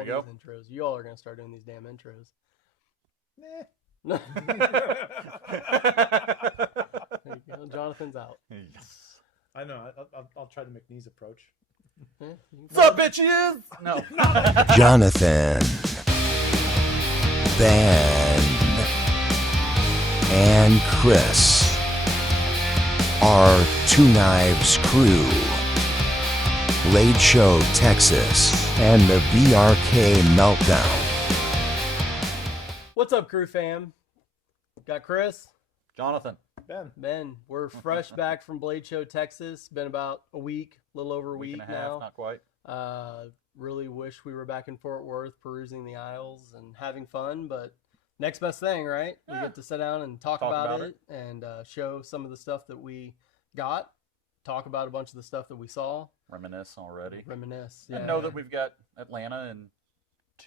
all go. these intros. You all are going to start doing these damn intros. Nah. There you go. Jonathan's out. Yes. I know. I'll try the McNeese approach. What's up, bitches? No. Jonathan, Ben, and Chris are Two Knives Crew, BladeShow, Texas, and the BRK Meltdown. What's up, crew fam? Got Chris, Jonathan. Ben. We're fresh back from BladeShow, Texas. Been about a week, a little over a week and a now. half, not quite. Really wish we were back in Fort Worth perusing the aisles and having fun, but next best thing, right? We get to sit down and talk about it and show some of the stuff that we got, talk about a bunch of the stuff that we saw. Reminisce already. Yeah. And know that we've got Atlanta in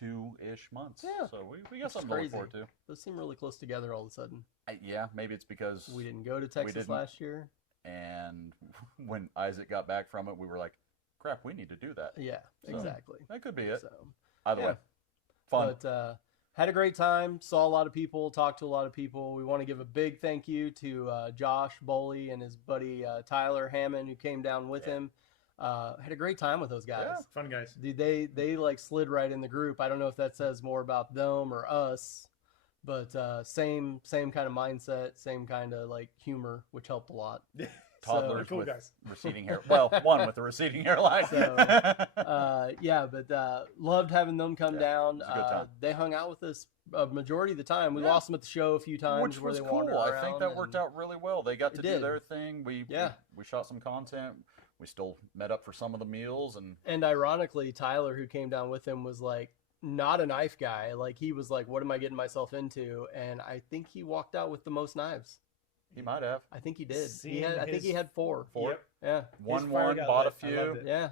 2-ish months. Yeah. So we got something to look forward to. Those seem really close together all of a sudden. Yeah, maybe it's because we didn't go to Texas last year. And when Isaac got back from it, we were like, crap, we need to do that. Yeah, so exactly. That could be it. So, either way, fun. But had a great time, saw a lot of people, talked to a lot of people. We want to give a big thank you to Josh Boley and his buddy Tyler Hammond, who came down with him. Had a great time with those guys. Yeah, fun guys. Dude, they like slid right in the group. I don't know if that says more about them or us, but same kind of mindset, same kind of like humor, which helped a lot. Toddlers cool with guys. receding hair. Well, one with the receding hairline. So, but loved having them come down. It was a good time. They hung out with us a majority of the time. We lost them at the show a few times, which where was they cool. wandered around. I think that worked out really well. They got to do their thing. We shot some content. We still met up for some of the meals, and ironically, Tyler, who came down with him, was like not a knife guy. Like he was like, "What am I getting myself into?" And I think he walked out with the most knives. He might have. I think he did. I think he had 4. Yep. Yeah. One, bought a few. Yeah.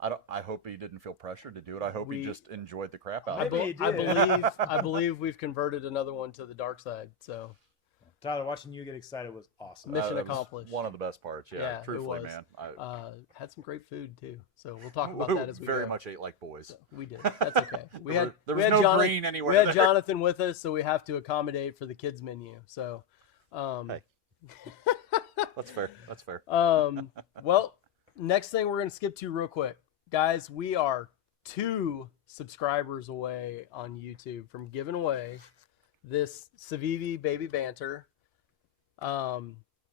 I hope he didn't feel pressure to do it. I hope he just enjoyed the crap out of it. I believe we've converted another one to the dark side. So, Tyler, watching you get excited was awesome. Mission accomplished. One of the best parts. Yeah, truthfully, man. Had some great food too. So we'll talk about that as we very go. much ate like boys. So we did. That's okay. There was no green anywhere. We had Jonathan with us, so we have to accommodate for the kids menu. So, hey. That's fair. Well, next thing we're going to skip to real quick. Guys, we are 2 subscribers away on YouTube from giving away this Civivi Baby Banter.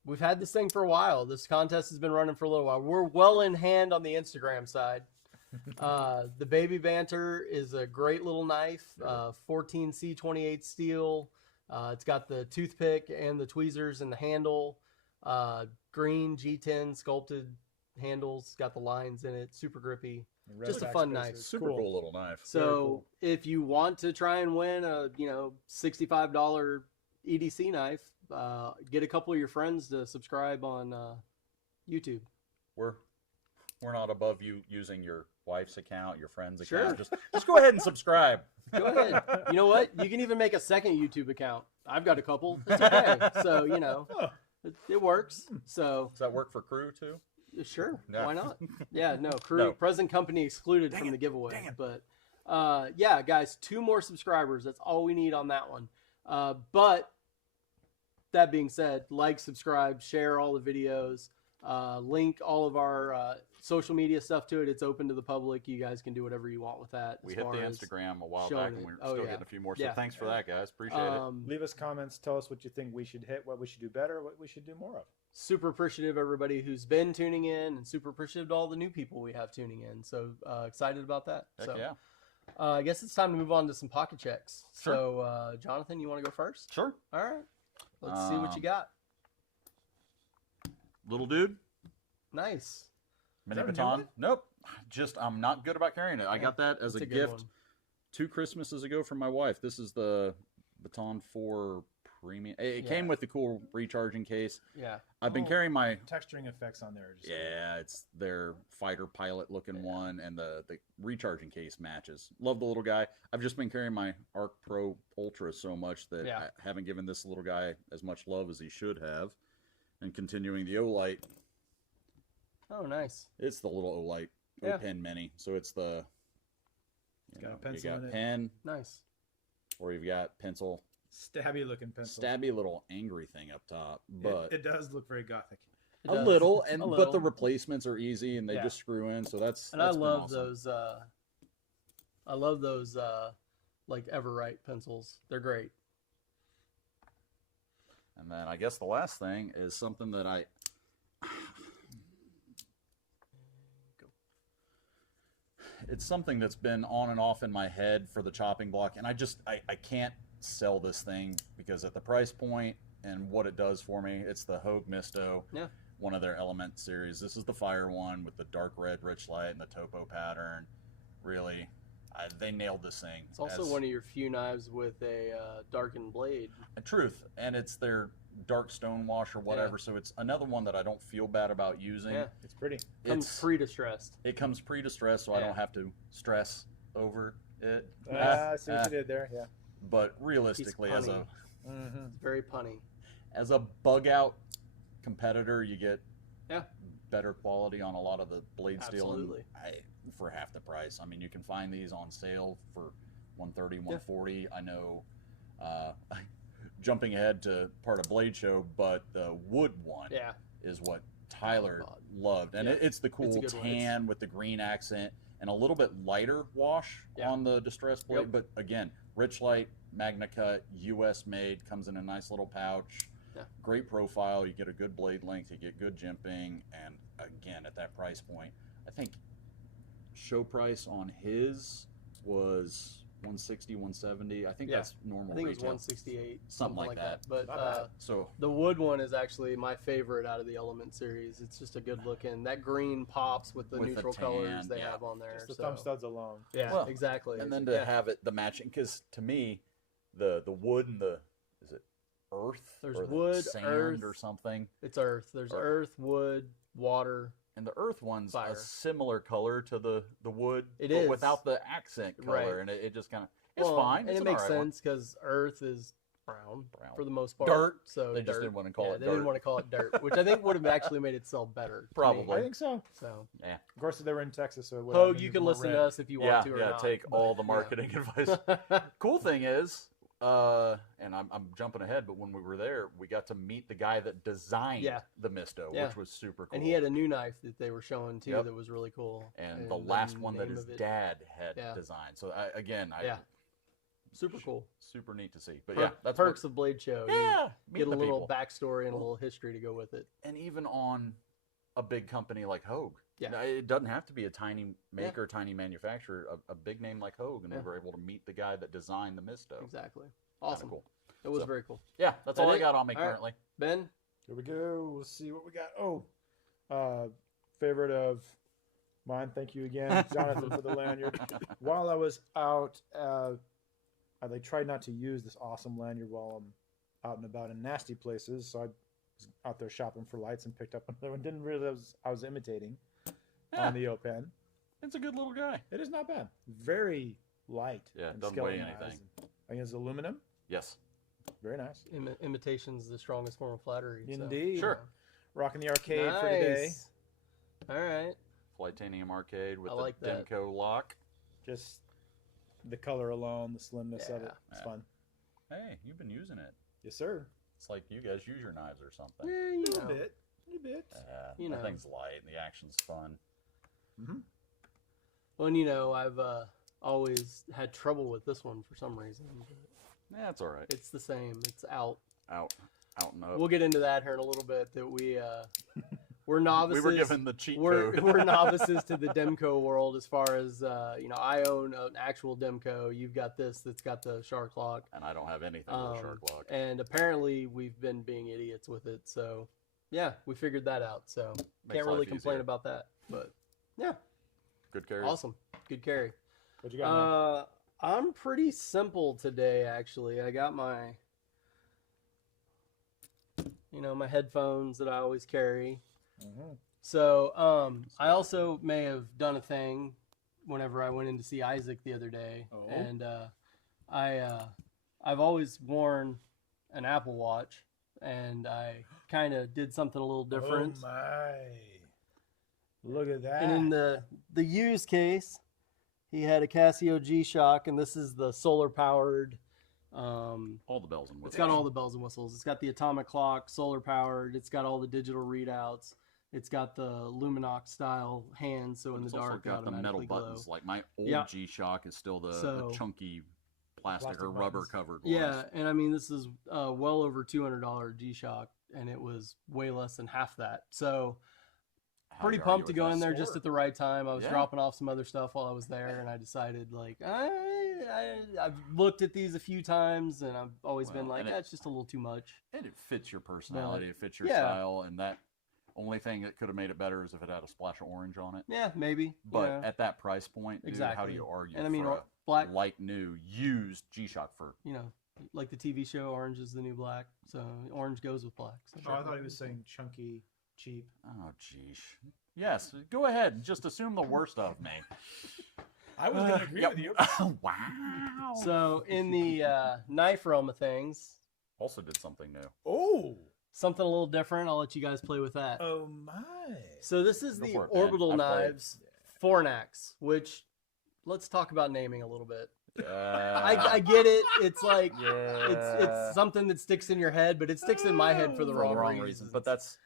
We've had this thing for a while. This contest has been running for a little while. We're well in hand on the Instagram side. The Baby Banter is a great little knife, 14C28 steel. It's got the toothpick and the tweezers and the handle. Green G10 sculpted handles, got the lines in it, super grippy. Just a fun knife. Super cool little knife. So if you want to try and win a $65 EDC knife, get a couple of your friends to subscribe on YouTube. We're not above you using your wife's account, your friend's Sure. account. Just go ahead and subscribe. Go ahead. You know what? You can even make a second YouTube account. I've got a couple. It's okay. So, it works. So does that work for crew too? Sure. Yeah. Why not? Yeah, no, crew, present company excluded from the giveaway. But yeah, guys, 2 more subscribers. That's all we need on that one. But that being said, like, subscribe, share all the videos, link all of our social media stuff to it. It's open to the public. You guys can do whatever you want with that. We hit the Instagram a while back, and we're still getting a few more. So thanks for that, guys. Appreciate it. Leave us comments. Tell us what you think we should hit, what we should do better, what we should do more of. Super appreciative everybody who's been tuning in, and super appreciative to all the new people we have tuning in. So excited about that. Heck yeah. I guess it's time to move on to some pocket checks. Sure. So Jonathan, you want to go first? Sure. All right. Let's see what you got. Little dude. Nice. Mini baton. Nope. I'm not good about carrying it. I got that as a gift 2 Christmases ago from my wife. This is the Baton 4 Premium. It came with the cool recharging case. Yeah. I've been carrying my texturing effects on there. It's their fighter pilot looking one, and the recharging case matches. Love the little guy. I've just been carrying my Arc Pro Ultra so much that I haven't given this little guy as much love as he should have. And continuing the Olight. Oh, nice. It's the little Olight O-Pen Mini. So it's the Got a pencil you got in it. pen, Nice. or you've got pencil. Stabby looking pencil. Stabby little angry thing up top, but it does look very gothic. It a does. little, A but the little. replacements are easy and they Yeah. just screw in. So that's And that's I been love awesome. those. I love those like Everwrite pencils. They're great. And then I guess the last thing is something that it's something that's been on and off in my head for the chopping block, and I can't sell this thing because at the price point and what it does for me, it's the Hogue Misto. Yeah. One of their Element series. This is the fire one with the dark red rich light and the topo pattern. Really, they nailed this thing. It's also one of your few knives with a darkened blade. Truth, and it's their dark stone wash or whatever. So it's another one that I don't feel bad about using. Yeah. It's pretty. Comes pre-distressed. It comes pre-distressed, so I Yeah. don't have to stress over it. I see what you did there. Yeah. But realistically, as punny. Mm-hmm. It's very punny. a bug out competitor, you get Yeah. better quality on a lot of the blade steel and Absolutely. for half the price. I mean, you can find these on sale for $130, $140. I know. Jumping ahead to part of BladeShow, but the wood one Yeah. is what Tyler God. loved, and Yeah. it's the cool good one. tan with the green accent and a little bit lighter wash Yeah. on the distress blade. Yep. But again, rich light, Magna Cut, U.S. made, comes in a nice little pouch. Yeah. Great profile. You get a good blade length. You get good jimping, and again at that price point, I think show price on his was 160, 170. I think Yeah. that's normal I think it was retail. 168, Something like that. But Not bad. So the wood one is actually my favorite out of the Element series. It's just a good looking. That green pops with the With the neutral tan, colors they yeah. have on there. Just the so. thumb studs alone. Yeah, Well, exactly. and then to Yeah. have it the matching, because to me the wood and the is it earth There's or the wood, sand earth. or something, It's earth. There's Earth. earth, wood, water. and the earth one's Fire. a similar color to the wood, It but is. without the accent color, Right. and it just kind of it's Well, fine, and it's it an makes alright one. sense because earth is brown for the most part. Dirt. So They just dirt. didn't want to call Yeah, it they dirt. didn't want to call it dirt, which I think would have actually made it sell better. to me. Probably. I think so. So, Yeah, Of course, they were in Texas, so it would Hogue, have you been can more listen red. to us if you want to or not. take but, all the yeah. marketing advice. Cool thing is, and I'm jumping ahead, but when we were there, we got to meet the guy that designed Yeah. the Misto, Yeah. which was super cool. And he had a new knife that they were showing too Yep. that was really cool. and the last one that name his of it- dad had Yeah. designed. So Yeah. Super cool. super neat to see. But yeah, that's perks of Blade Show. You yeah, meet get a the little people. backstory and a little history to go with it. And even on a big company like Hogue, Yeah. it doesn't have to be a tiny maker, tiny manufacturer. A big name like Hogue, and Yeah. we were able to meet the guy that designed the Misto. Exactly. Kinda Awesome. cool. It was So- very cool. Yeah, that's That all I it? got on me All right. currently. Ben, Here we go. We'll see what we got. Oh, favorite of mine. Thank you again, Jonathan, for the lanyard. While I was out, I tried not to use this awesome lanyard while I'm out and about in nasty places. So I was out there shopping for lights and picked up another one. Didn't realize I was imitating Yeah. on the O-Pen. It's a good little guy. It is not bad. Very light. Yeah, it and doesn't weigh skeletonized. anything. I think it's aluminum. Yes. Very nice. imitation's the strongest form of flattery. so, Indeed. Sure. Rocking the arcade for today. Nice. All right. Flightanium arcade with I the like that. Demco lock. Just the color alone, the slimness of it. Yeah. It's Yeah. fun. Hey, you've been using it. Yes, sir. It's like you guys use your knives or something. Yeah, you A little know. bit. A little bit. You that know. thing's light and the action's fun. Mm-hmm. Well, and, I've always had trouble with this one for some reason. But Yeah, it's all right. it's the same. It's out. Out and up. We'll get into that here in a little bit. That we're novices. We were given the cheat we're, code. we're novices to the Demco world as far as I own an actual Demco. You've got this that's got the shark lock. And I don't have anything with a shark lock. And apparently we've been being idiots with it. So yeah, we figured that out. So Makes can't really life complain easier. about that. But yeah, Good carry. awesome, good carry. What you got? I'm pretty simple today, actually. I got my, my headphones that I always carry. Mm-hmm. So, I also may have done a thing whenever I went in to see Isaac the other day, Oh. and I've always worn an Apple Watch, and I kind of did something a little different. Oh my! Look at that. And in the used case, He had a Casio G-Shock, and this is the solar-powered. All the bells and whistles. It's got all the bells and whistles. It's got the atomic clock, solar-powered. It's got all the digital readouts. It's got the Luminox style hands, so in the dark, got the metal glow. buttons. Like my old G-Shock is still the chunky plastic or rubber buttons. covered. Yeah, and I mean this is well over $200 G-Shock, and it was way less than half that. So pretty pumped to go in there just at the right time. I was dropping off some other stuff while I was there, and I decided like I've looked at these a few times, and I've always been like, it's just a little too much. And it fits your personality, it fits your style, and that only thing that could have made it better is if it had a splash of orange on it. Yeah, maybe. But at that price point, dude, how do you argue? And I mean, for black, like new used G-Shock for like the TV show, Orange is the New Black, so orange goes with black. So I thought he was saying chunky, cheap. Oh, geesh. Yes, go ahead and just assume the worst of me. I was going to agree with you. Wow. So in the knife realm of things, also did something new. Oh. Something a little different. I'll let you guys play with that. Oh my! So this is the Orbital Knives Fornax, which let's talk about naming a little bit. I get it. It's like it's something that sticks in your head, but it sticks in my head for the wrong reason. But that's.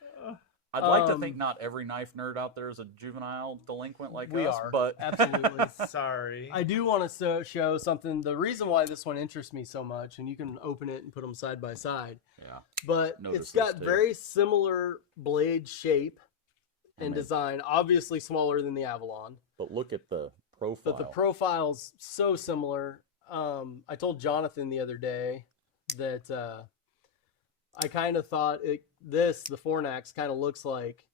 I'd like to think not every knife nerd out there is a juvenile delinquent like we us, are, but absolutely. Sorry. I do want to show something. The reason why this one interests me so much, and you can open it and put them side by side. Yeah. But it's got very similar blade shape and design. Obviously smaller than the Avalon. But look at the profile. But the profile's so similar. I told Jonathan the other day that I kind of thought the Fornax kind of looks like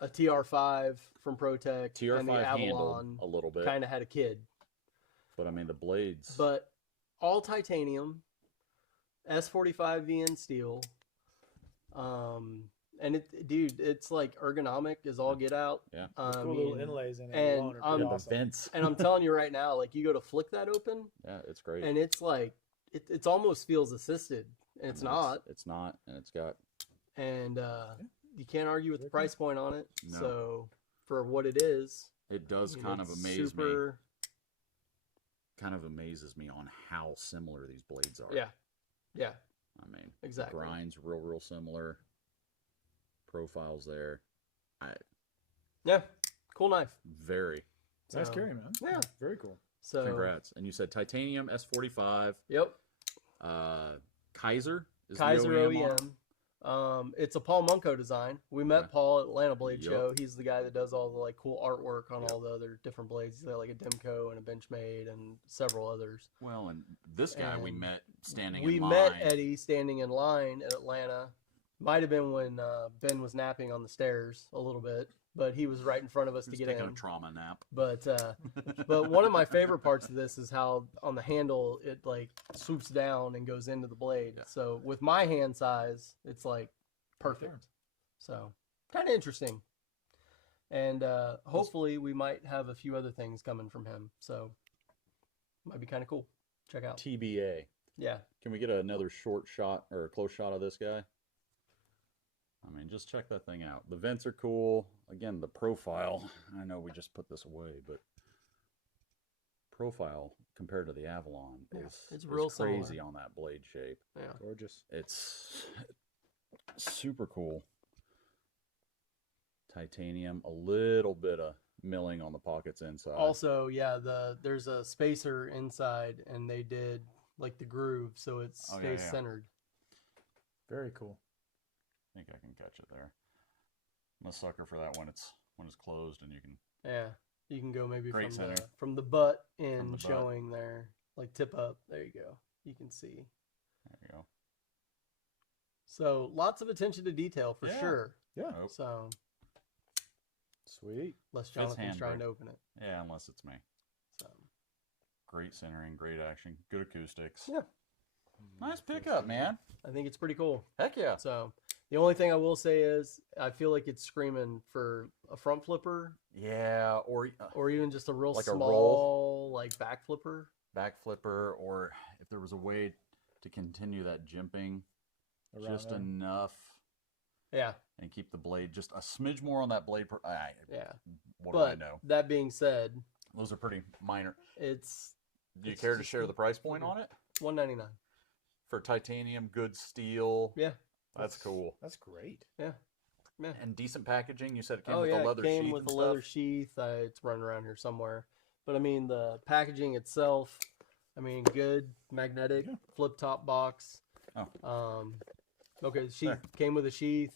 a TR5 from ProTech. TR5 and the Avalon a little bit. Kind of had a kid. But I mean the blades. But all titanium, S45 VN steel. And it's like ergonomic as all get out. Yeah. Cool little inlays in it. And awesome. And I'm telling you right now, like you go to flick that open. Yeah, it's great. And it's like it's almost feels assisted. And it's not. It's not, and it's got. And you can't argue with the price point on it. No. So for what it is, it does kind of amaze me. Kind of amazes me on how similar these blades are. Yeah, yeah. I mean, exactly. Grinds real similar. Profiles there. Yeah, cool knife. Very. Nice carry, man. Yeah, very cool. So congrats. And you said titanium S45. Yep. Kaiser is Kaiser the OEM. It's a Paul Munko design. We met Paul at Atlanta Blade Show. He's the guy that does all the like cool artwork on all the other different blades. He's got like a Demco and a Benchmade and several others. Well, and this guy we met standing in line. We met Eddie standing in line at Atlanta. Might have been when Ben was napping on the stairs a little bit, but he was right in front of us to get in. Taking a trauma nap. But but one of my favorite parts of this is how on the handle it like swoops down and goes into the blade. Yeah. So with my hand size, it's like perfect. So kind of interesting. And hopefully we might have a few other things coming from him. So might be kind of cool. Check out TBA. Yeah. Can we get another short shot or a close shot of this guy? I mean, just check that thing out. The vents are cool. Again, the profile. I know we just put this away, but profile compared to the Avalon is real crazy similar on that blade shape. Yeah, gorgeous. It's super cool. Titanium, a little bit of milling on the pockets inside. Also, yeah, there's a spacer inside, and they did like the groove, so it stays centered. Very cool. I think I can catch it there. I'm a sucker for that when it's closed and you can. Yeah, you can go maybe from the butt in showing there, like tip up. There you go. You can see. There you go. So lots of attention to detail for sure. Yeah. So sweet. Unless Jonathan's trying to open it. Yeah, unless it's me. So great centering, great action, good acoustics. Yeah. Nice pickup, man. I think it's pretty cool. Heck yeah. So the only thing I will say is I feel like it's screaming for a front flipper. Yeah, or even just a real like small like back flipper. Back flipper, or if there was a way to continue that jimping just enough. Yeah. And keep the blade just a smidge more on that blade. Yeah. What do I know? That being said, Those are pretty minor. Do you It's care to just share the price point on it? $199 for titanium, good steel. Yeah, that's cool. That's great. Yeah. And decent packaging. You said it came Oh with yeah, a leather it came sheath with and a stuff? leather sheath. It's running around here somewhere. But I mean, the packaging itself, I mean, good magnetic flip top box. Oh. Okay, the sheath came with a sheath.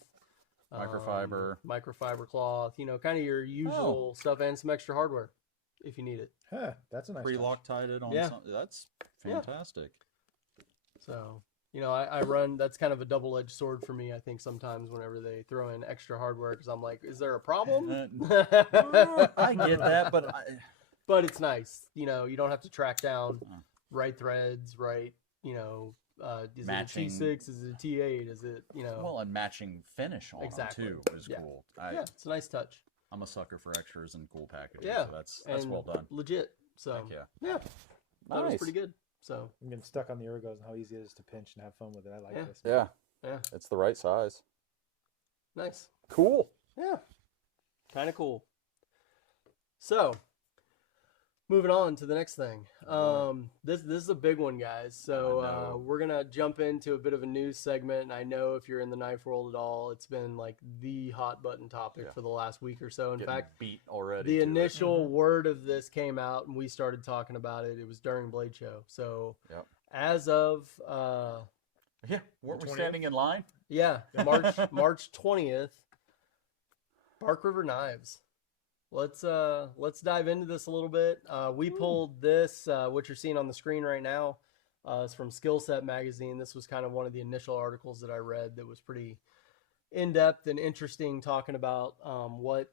Microfiber cloth. You know, kind of your usual stuff, and some extra hardware if you need it. Huh, that's a nice Pre-Loctited on something. That's fantastic. So, you know, I run, that's kind of a double-edged sword for me, I think, sometimes whenever they throw in extra hardware, because I'm like, is there a problem? I get that, but it's nice. You know, you don't have to track down right threads, right, you know, is matching, it a T6, is it a T8, is it, you know. Well, and matching finish on them, too, is cool. Yeah, it's a nice touch. I'm a sucker for extras and cool packaging, so that's well done. Legit. So, Heck yeah. Yeah. That was pretty good. So I'm getting stuck on the ergos and how easy it is to pinch and have fun with it. I like this. Yeah. Yeah. It's the right size. Nice. Cool. Yeah. Kind of cool. So, moving on to the next thing. This is a big one, guys. So we're gonna jump into a bit of a news segment. And I know if you're in the knife world at all, it's been like the hot button topic for the last week or so. In fact, beat already. The initial word of this came out, and we started talking about it. It was during BladeShow. So as of weren't we standing in line? Yeah, March 20th. Bark River Knives. Let's dive into this a little bit. We pulled this, what you're seeing on the screen right now. It's from Skill Set magazine. This was kind of one of the initial articles that I read that was pretty in-depth and interesting, talking about what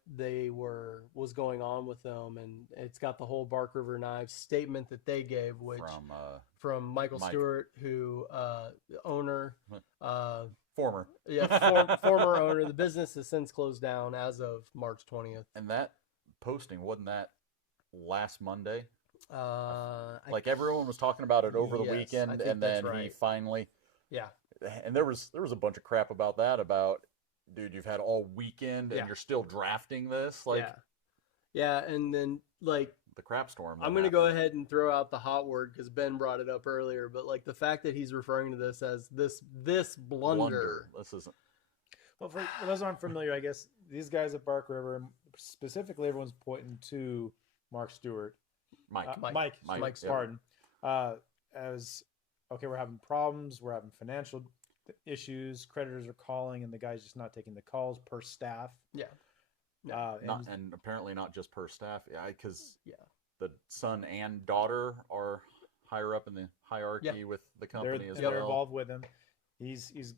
was going on with them, and it's got the whole Bark River Knives statement that they gave, which from Michael Stewart, who owner, former owner. The business has since closed down as of March 20th. And that posting, wasn't that last Monday? Like everyone was talking about it over the weekend, and then he finally and there was a bunch of crap about that, about, dude, you've had all weekend and you're still drafting this, like and then like the crap storm. I'm going to go ahead and throw out the hot word because Ben brought it up earlier, but like the fact that he's referring to this as this blunder. This isn't. Well, for those who aren't familiar, I guess these guys at Bark River, specifically, everyone's pointing to Mark Stewart, Mike Spartan, as okay, we're having problems, we're having financial issues, creditors are calling, and the guy's just not taking the calls per staff. And apparently not just per staff, because the son and daughter are higher up in the hierarchy with the company as well. They're involved with him. He's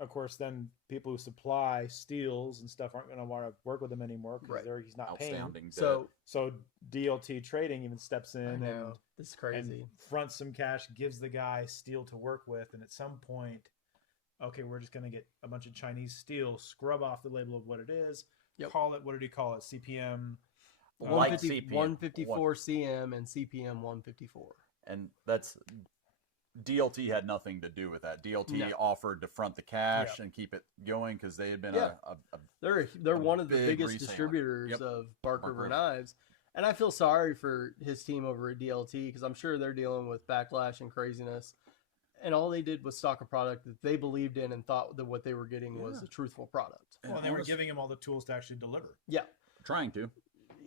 of course, then people who supply steels and stuff aren't going to want to work with him anymore because he's not paying. So DLT Trading even steps in and this is crazy. And fronts some cash, gives the guy steel to work with, and at some point, okay, we're just going to get a bunch of Chinese steel, scrub off the label of what it is, call it, what did he call it? CPM? 154 CM and CPM 154. And that's... DLT had nothing to do with that. DLT offered to front the cash and keep it going because they had been they're one of the biggest distributors of Bark River Knives, and I feel sorry for his team over at DLT because I'm sure they're dealing with backlash and craziness, and all they did was stock a product that they believed in and thought that what they were getting was a truthful product. Well, and they were giving him all the tools to actually deliver. Yeah, trying to.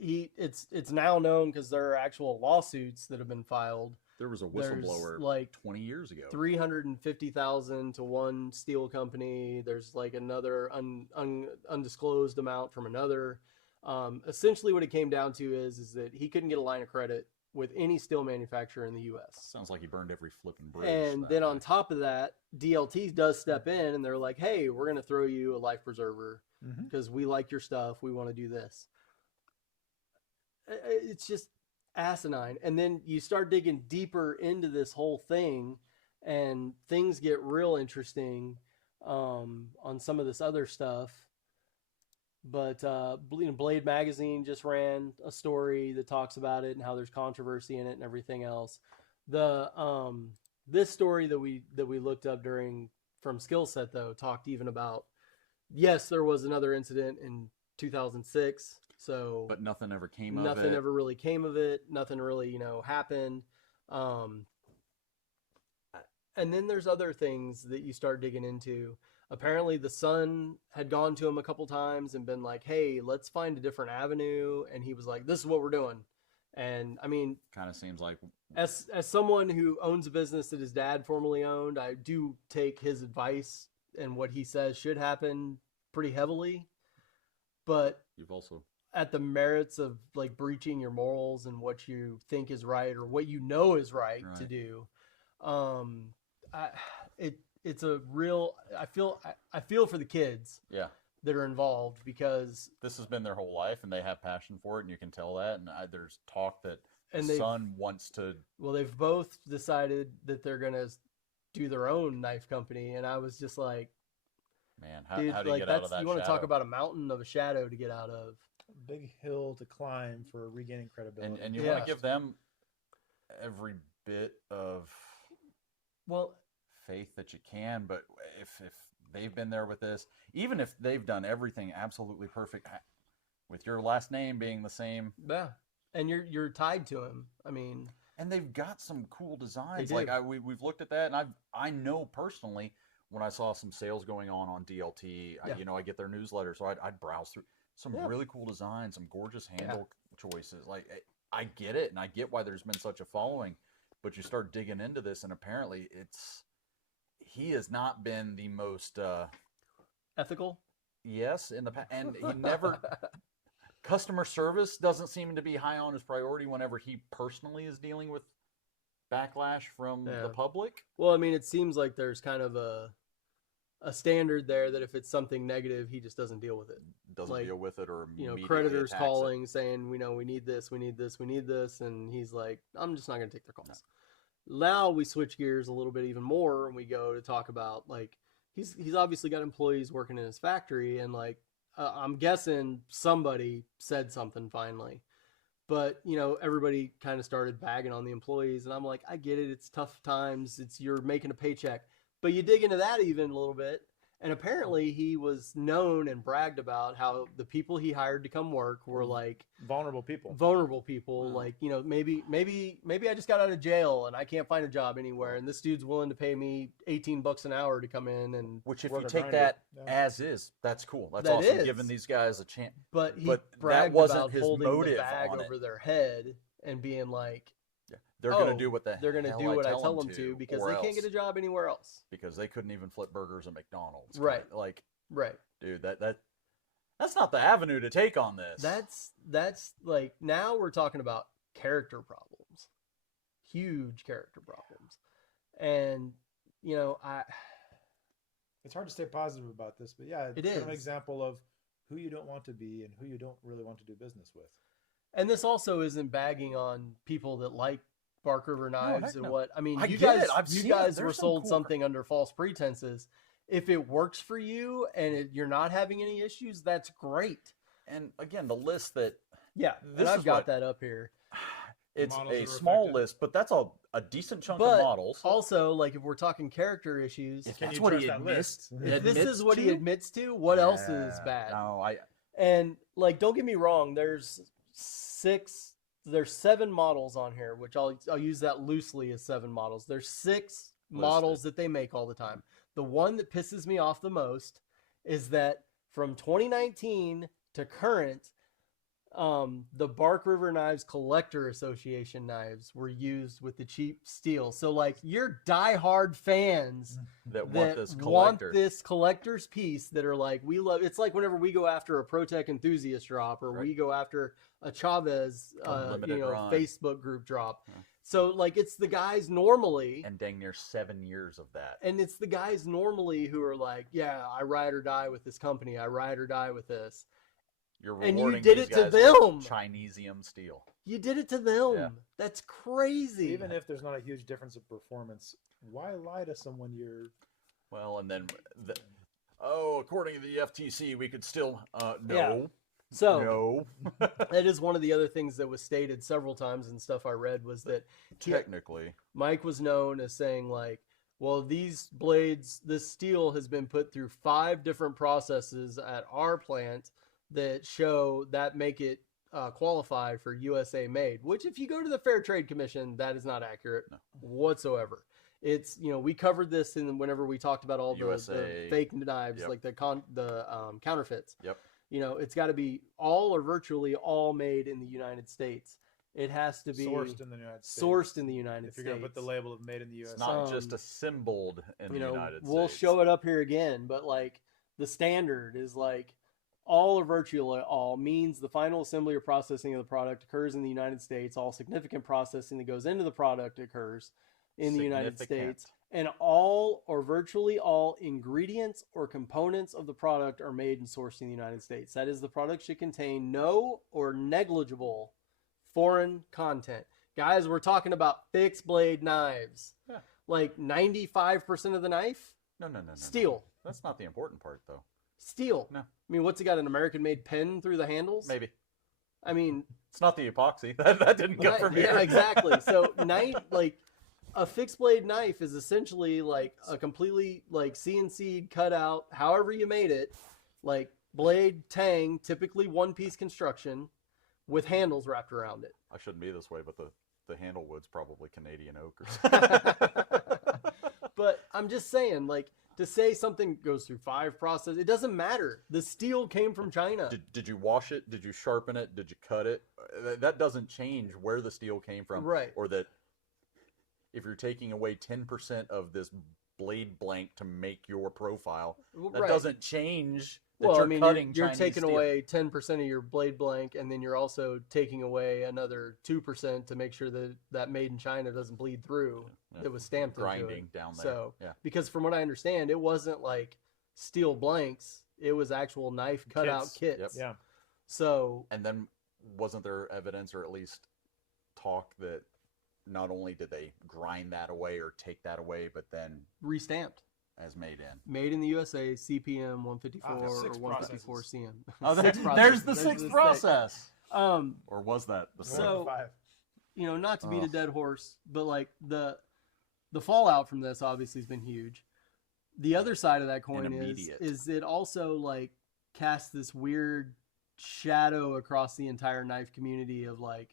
It's now known because there are actual lawsuits that have been filed. There was a whistleblower like 20 years ago. 350,000 to one steel company. There's like another undisclosed amount from another. Essentially, what it came down to is that he couldn't get a line of credit with any steel manufacturer in the U.S. Sounds like he burned every flipping bridge. And then on top of that, DLT does step in, and they're like, "Hey, we're going to throw you a life preserver because we like your stuff. We want to do this." It's just asinine. And then you start digging deeper into this whole thing, and things get real interesting on some of this other stuff. But Blade Magazine just ran a story that talks about it and how there's controversy in it and everything else. This story that we looked up from Skill Set though talked even about, yes, there was another incident in 2006 So, but nothing ever came of it. Nothing ever really came of it. Nothing really, happened. And then there's other things that you start digging into. Apparently, the son had gone to him a couple times and been like, "Hey, let's find a different avenue." And he was like, "This is what we're doing." And I mean, kind of seems like, as someone who owns a business that his dad formerly owned, I do take his advice and what he says should happen pretty heavily. But you've also, at the merits of like breaching your morals and what you think is right or what you know is right to do, it's a real. I feel for the kids. Yeah. That are involved, because this has been their whole life and they have passion for it, and you can tell that. And there's talk that the son wants to. Well, they've both decided that they're gonna do their own knife company, and I was just like, man, how do you get out of that? You want to talk about a mountain of a shadow to get out of? A big hill to climb for regaining credibility, and you want to give them every bit of faith that you can, but if they've been there with this, even if they've done everything absolutely perfect, with your last name being the same, and you're tied to him. I mean, and they've got some cool designs. Like we've looked at that, and I know personally when I saw some sales going on DLT, I get their newsletter, so I'd browse through some really cool designs, some gorgeous handle choices. Like I get it, and I get why there's been such a following, but you start digging into this, and apparently he has not been the most ethical. Yes, in the past, and he never. Customer service doesn't seem to be high on his priority whenever he personally is dealing with backlash from the public. Well, I mean, it seems like there's kind of a standard there that if it's something negative, he just doesn't deal with it. Doesn't deal with it, or creditors calling saying, we need this, we need this, we need this, and he's like, I'm just not going to take their calls. No. Now we switch gears a little bit even more, and we go to talk about like he's obviously got employees working in his factory, and like I'm guessing somebody said something finally, but everybody kind of started bagging on the employees, and I'm like, I get it, it's tough times, you're making a paycheck, but you dig into that even a little bit. And apparently he was known and bragged about how the people he hired to come work were like vulnerable people. Wow. Like, maybe I just got out of jail and I can't find a job anywhere, and this dude's willing to pay me $18 an hour to come in and which, if you take that as is, that's cool. That's awesome. Giving these guys a chance. But bragged that wasn't about his holding motive the bag over their head and being like, they're going to do what they're going to do what I tell them to, because they can't get a job anywhere else. Because they couldn't even flip burgers at McDonald's. Right. Dude, that's not the avenue to take on this. That's like, now we're talking about character problems. Huge character problems. And, it's hard to stay positive about this, but it's an example of who you don't want to be and who you don't really want to do business with. And this also isn't bagging on people that like Bark River knives what. I mean, you guys were sold something under false pretenses. If it works for you and you're not having any issues, that's great. And again, the list that I've got that up here. It's a small list, but that's a decent chunk of models. Also, like, if we're talking character issues, if that's what he admits. If this is what he admits to, what else is bad? No, and like, don't get me wrong. There's 7 models on here, which I'll use that loosely as 7 models. There's 6 models that they make all the time. The one that pisses me off the most is that from 2019 to current, the Bark River Knives Collector Association knives were used with the cheap steel. So like, your diehard fans that want this collector's piece, that are like, we love. It's like whenever we go after a ProTech enthusiast drop, or we go after a Chavez, Facebook group drop. Yeah. So like, it's the guys normally, and dang near 7 years of that. And it's the guys normally who are like, yeah, I ride or die with this company. I ride or die with this. And you did it to them. Chinesium steel. You did it to them. Yeah. That's crazy. Even if there's not a huge difference of performance, why lie to someone you're... Well, and then, according to the FTC, we could still... no. Yeah. So, no. That is one of the other things that was stated several times in stuff I read, was that... Technically. Mike was known as saying, like, well, these blades, this steel has been put through 5 different processes at our plant that show that make it qualify for USA made, which if you go to the Fair Trade Commission, that is not accurate whatsoever. It's, we covered this in whenever we talked about all the fake knives, like the counterfeits. Yep. It's got to be all or virtually all made in the United States. It has to be sourced in the United States. Sourced in the United If States. you're going to put the label of made in the U.S. It's not just assembled in the United States. We'll show it up here again, but like the standard is like all or virtually all means the final assembly or processing of the product occurs in the United States. All significant processing that goes into the product occurs in the United States. And all or virtually all ingredients or components of the product are made and sourced in the United States. That is, the product should contain no or negligible foreign content. Guys, we're talking about fixed blade knives. Yeah. Like 95% of the knife? No. Steel. No. That's not the important part, though. Steel. No. I mean, what's it got, an American-made pen through the handles? Maybe. I mean... It's not the epoxy. That didn't come from here. Yeah, exactly. So, a fixed blade knife is essentially like a completely CNC cut out, however you made it, like blade, tang, typically one-piece construction with handles wrapped around it. I shouldn't be this way, but the handle wood's probably Canadian oak or something. But I'm just saying, to say something goes through 5 processes, it doesn't matter. The steel came from China. Did you wash it? Did you sharpen it? Did you cut it? That doesn't change where the steel came from. Right. Or that if you're taking away 10% of this blade blank to make your profile, that doesn't change that you're cutting you're Chinese taking steel. away 10% of your blade blank, and then you're also taking away another 2% to make sure that made in China doesn't bleed through. It was stamped grinding into it. down there. So, yeah. Because from what I understand, it wasn't like steel blanks. It was actual knife cutout kits. Yep. Yeah. So, and then wasn't there evidence or at least talk that not only did they grind that away or take that away, but then restamped as made in the USA, CPM 154 or 154 processes. CM. Oh, Six there's the processes. sixth process. Or was that the so 5? Not to beat a dead horse, but like the fallout from this obviously has been huge. The other side of that coin is it also like casts this weird shadow across the entire knife community of like,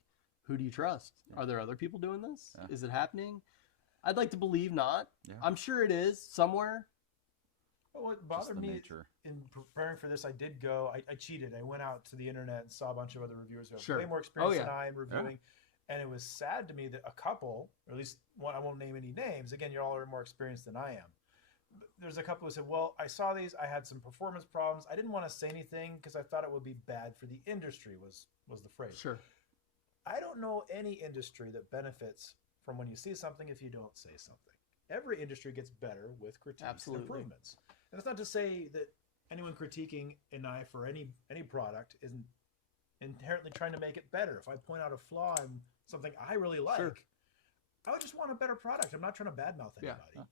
who do you trust? Yeah. Are there other people doing this? Yeah. Is it happening? I'd like to believe not. Yeah. I'm sure it is somewhere. Well, what bothered me in preparing for this, I did go, I cheated. I went out to the internet and saw a bunch of other reviewers who have way more experience than I in reviewing. Yeah. And it was sad to me that a couple, or at least one, I won't name any names. Again, you all are more experienced than I am. But there's a couple who said, well, I saw these. I had some performance problems. I didn't want to say anything because I thought it would be bad for the industry was the phrase. Sure. I don't know any industry that benefits from when you see something if you don't say something. Every industry gets better with critiques and improvements. And that's not to say that anyone critiquing a knife or any product isn't inherently trying to make it better. If I point out a flaw in something I really like, I would just want a better product. I'm not trying to badmouth anybody. Yeah.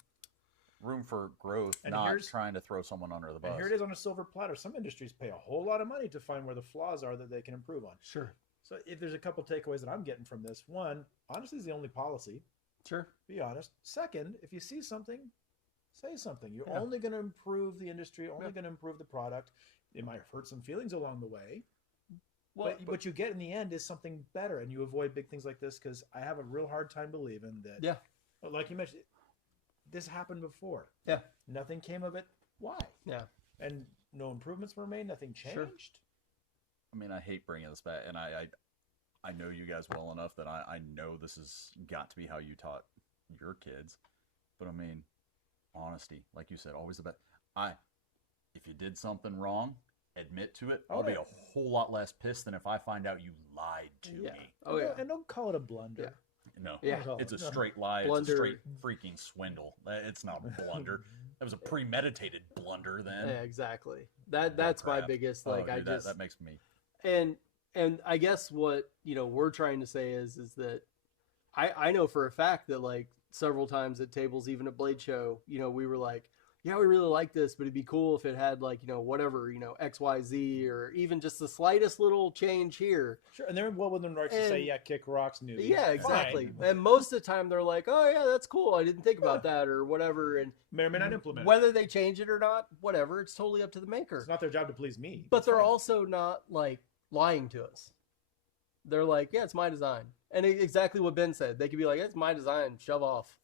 Room for growth, and not trying to throw someone under the bus. And here it is on a silver platter. Some industries pay a whole lot of money to find where the flaws are that they can improve on. Sure. So if there's a couple takeaways that I'm getting from this, one, honesty is the only policy. Sure. Be honest. Second, if you see something, say something. You're only going to improve the industry, only going to improve the product. It might hurt some feelings along the way. Well, but what you get in the end is something better, and you avoid big things like this because I have a real hard time believing that. Yeah. Like you mentioned, this happened before. Yeah. Nothing came of it. Why? Yeah. And no improvements were made. Nothing changed. Sure. I mean, I hate bringing this back, and I know you guys well enough that I know this has got to be how you taught your kids. But I mean, honesty, like you said, always the best. If you did something wrong, admit to it. I'll be a whole lot less pissed than if I find out you lied to me. Oh yeah, and don't call it a blunder. No, it's a straight lie. Blunder. It's a straight freaking swindle. It's not a blunder. That was a premeditated blunder. Then exactly. That's my biggest that makes me. And I guess what we're trying to say is that I know for a fact that like several times at tables, even at Blade Show, we were like, yeah, we really like this, but it'd be cool if it had like, whatever, XYZ, or even just the slightest little change here. Sure, and they're well within the right to say, yeah, kick rocks, newbie. Yeah, exactly. Fine. And most of the time they're like, oh yeah, that's cool. I didn't think about that or whatever. And may or may not implement whether they change it or not, whatever. It's totally up to the maker. It's not their job to please me. But they're also not like lying to us. They're like, yeah, it's my design. And exactly what Ben said. They could be like, it's my design. Shove off.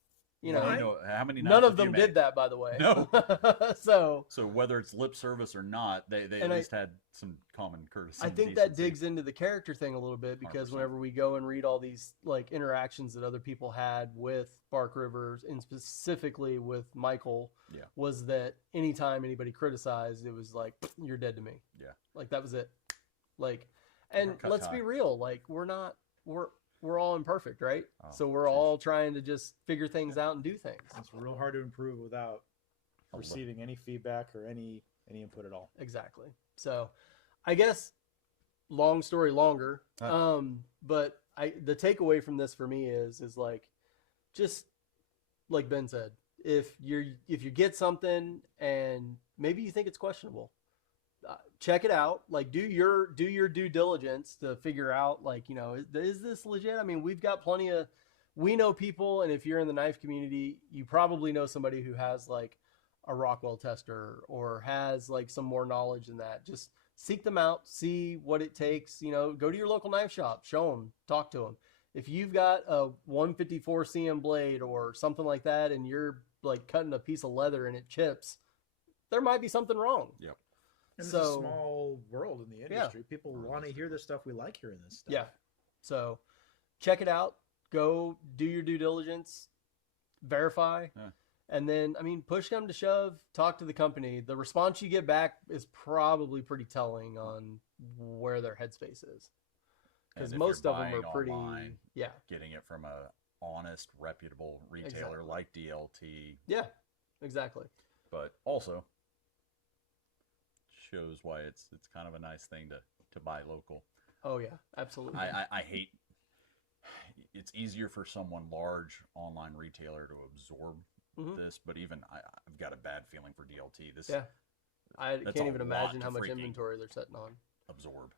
How many none of them did that, by the way. No. so whether it's lip service or not, they at least had some common courtesy. I think that digs into the character thing a little bit, because 100%. whenever we go and read all these like interactions that other people had with Bark Rivers, and specifically with Michael, was that anytime anybody criticized, it was like, you're dead to me. Yeah. Like that was it. Like, and let's be real, like we're all imperfect, right? So we're all trying to just figure things out and do things. It's real hard to improve without receiving any feedback or any input at all. Exactly. So I guess long story longer. But the takeaway from this for me is like, just like Ben said, if you get something and maybe you think it's questionable, check it out. Like do your due diligence to figure out, like, is this legit? I mean, we know people, and if you're in the knife community, you probably know somebody who has like a Rockwell tester or has like some more knowledge than that. Just seek them out, see what it takes, go to your local knife shop, show them, talk to them. If you've got a 154 CM blade or something like that, and you're like cutting a piece of leather and it chips, there might be something wrong. Yep. And it's a small world in the industry. Yeah. People want to hear the stuff. We like hearing this stuff. Yeah. So check it out. Go do your due diligence, verify. Yeah. And then, I mean, push come to shove, talk to the company. The response you get back is probably pretty telling on where their headspace is. Because most of them are pretty, getting it from a honest, reputable retailer like DLT. Yeah, exactly. But also shows why it's kind of a nice thing to buy local. Oh yeah, absolutely. I hate, it's easier for someone large online retailer to absorb this, but even I've got a bad feeling for DLT. I can't even imagine how much inventory they're setting on. Absorb.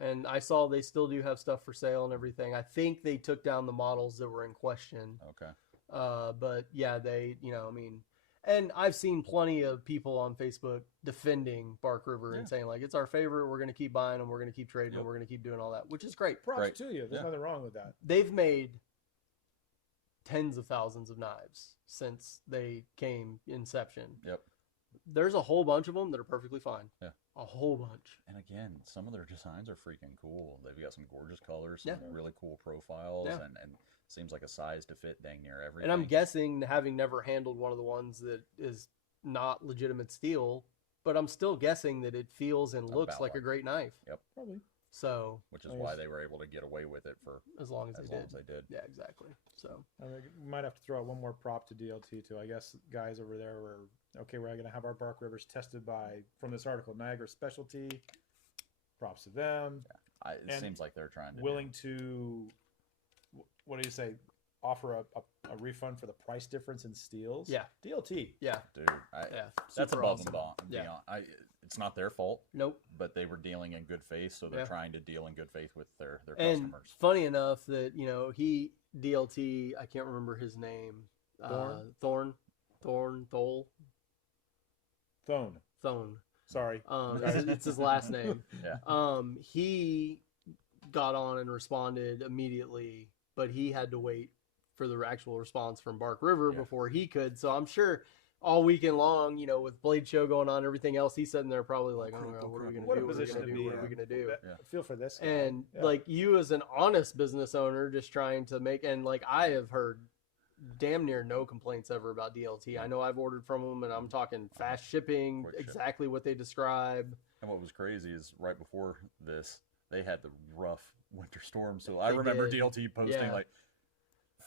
And I saw they still do have stuff for sale and everything. I think they took down the models that were in question. Okay. But yeah, they, I mean, and I've seen plenty of people on Facebook defending Bark River and saying like, it's our favorite. We're going to keep buying them. We're going to keep trading them. We're going to keep doing all that, which is great. Props to you. There's nothing wrong with that. They've made tens of thousands of knives since they came inception. Yep. There's a whole bunch of them that are perfectly fine. Yeah. A whole bunch. And again, some of their designs are freaking cool. They've got some gorgeous colors, some really cool profiles, and seems like a size to fit dang near everything. And I'm guessing, having never handled one of the ones that is not legitimate steel, but I'm still guessing that it feels and looks like a great knife. Yep. Probably. So, which is why they were able to get away with it for as long as they did. Yeah, exactly. So we might have to throw out one more prop to DLT too. I guess guys over there were okay. We're going to have our Bark Rivers tested by, from this article, Niagara Specialty. Props to them. Yeah. It seems like they're trying to willing to. What do you say? Offer a refund for the price difference in steels. Yeah. DLT. Yeah. Dude. That's above and beyond. It's not their fault. Nope. But they were dealing in good faith, so they're trying to deal in good faith with their and customers. Funny enough that, DLT, I can't remember his name. Thorne. Sorry. It's his last name. Yeah. He got on and responded immediately, but he had to wait for the actual response from Bark River before he could. So I'm sure all weekend long, with Blade Show going on, everything else, he's sitting there probably like, oh, what are we going to do? What are we going to do? Yeah. Feel for this guy. And like, you as an honest business owner just trying to make, and like, I have heard damn near no complaints ever about DLT. I know I've ordered from them, and I'm talking fast shipping, exactly what they describe. And what was crazy is right before this, they had the rough winter storm. So I remember DLT posting like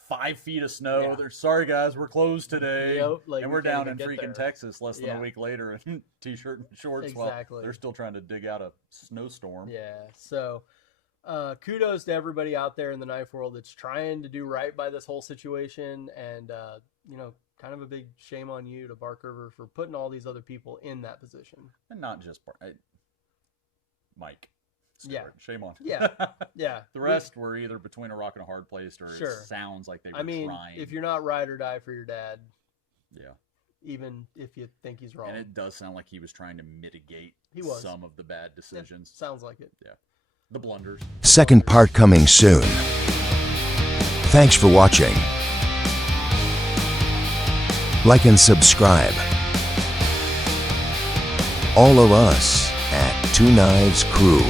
5 feet of snow. Yeah. They're sorry guys, we're closed today. Like, and we're down in freaking Texas less than a week later in t-shirt and shorts while they're still trying to dig out a snowstorm. Yeah. So kudos to everybody out there in the knife world that's trying to do right by this whole situation, and kind of a big shame on you to Bark River for putting all these other people in that position. And not just Mike. Yeah. Shame on. Yeah. Yeah. The rest were either between a rock and a hard place, or Sure. it sounds like they were trying. If you're not ride or die for your dad, yeah, even if you think he's wrong. And it does sound like he was trying to mitigate some of the bad decisions. Yeah, sounds like it. Yeah. The blunders. Second part coming soon. Thanks for watching. Like and subscribe. All of us at Two Knives Crew.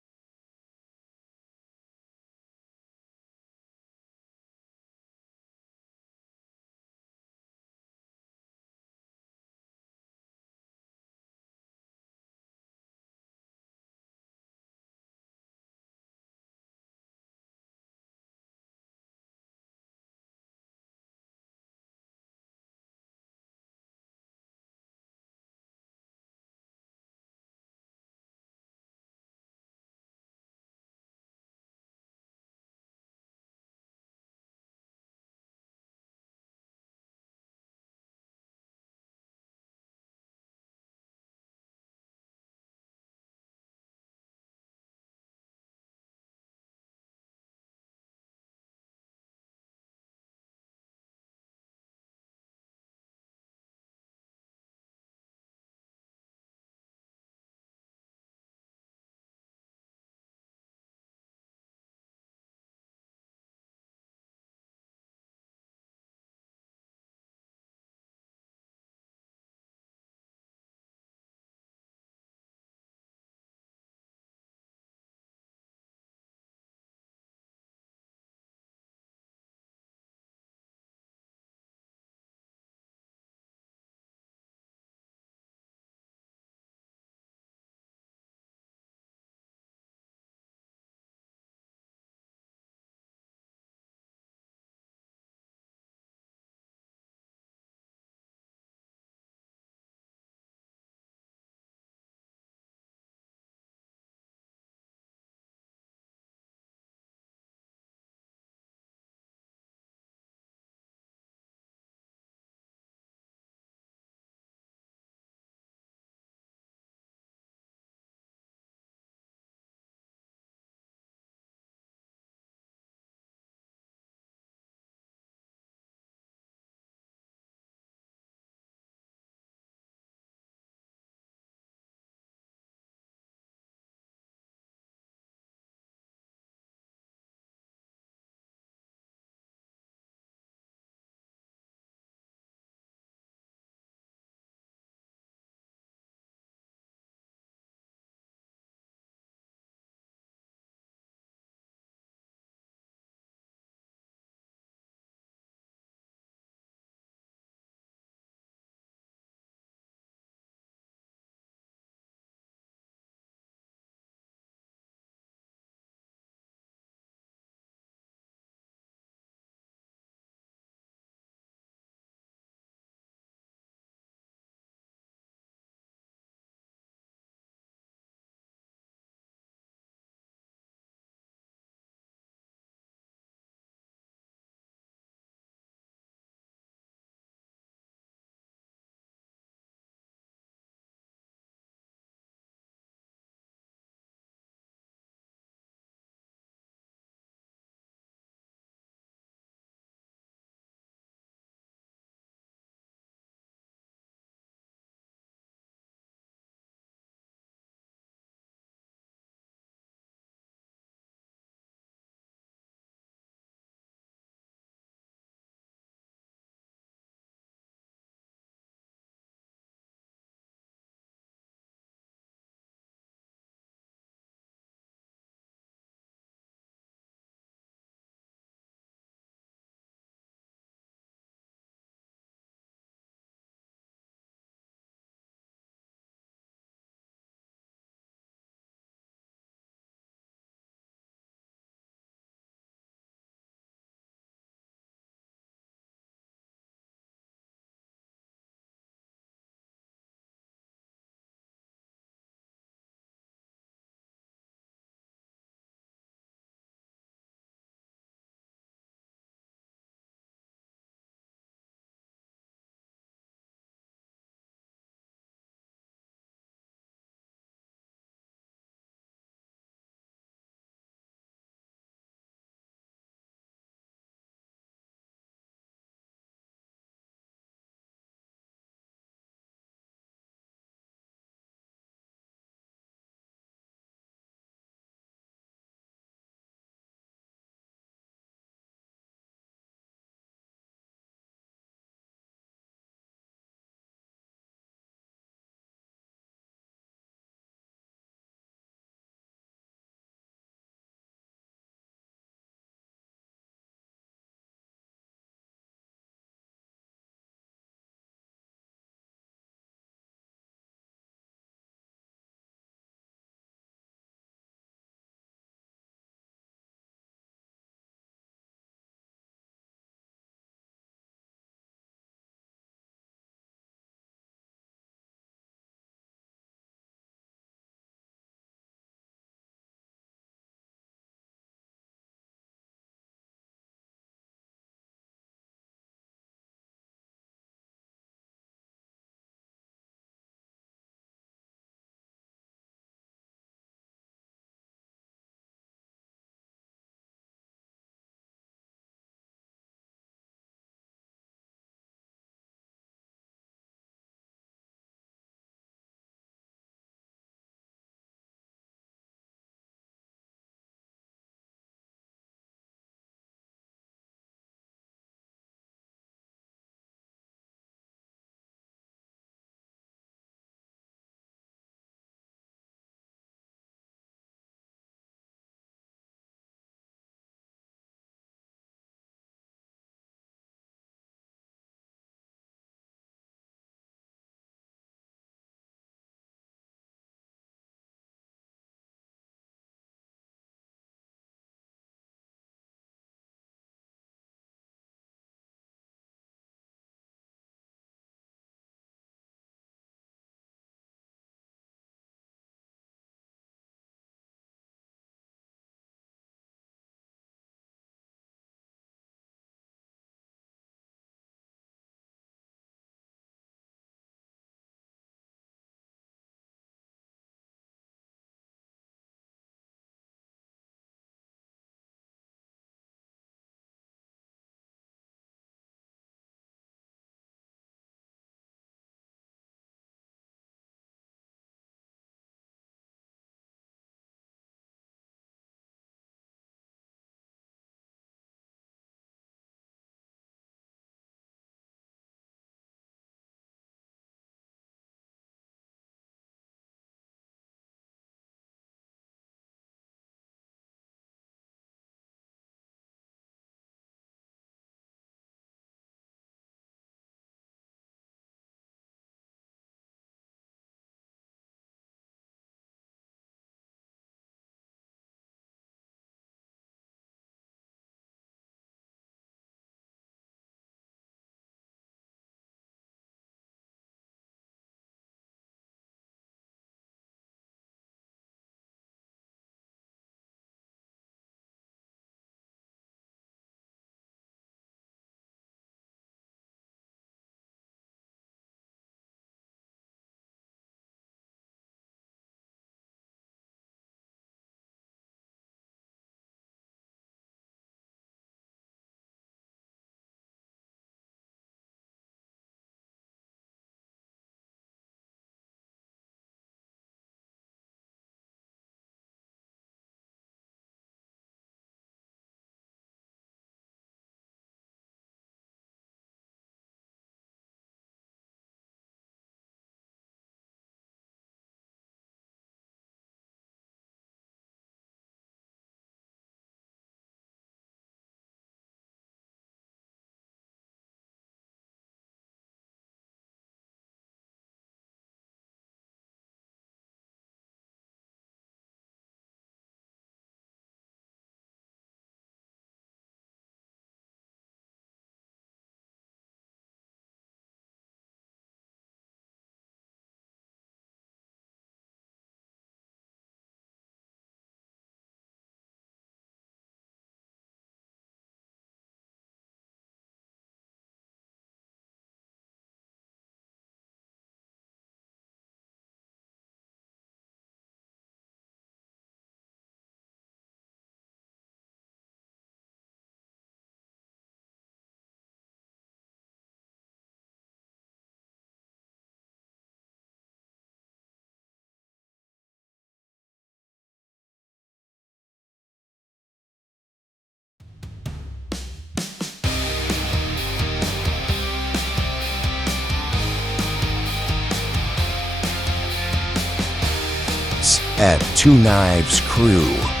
us at Two Knives Crew.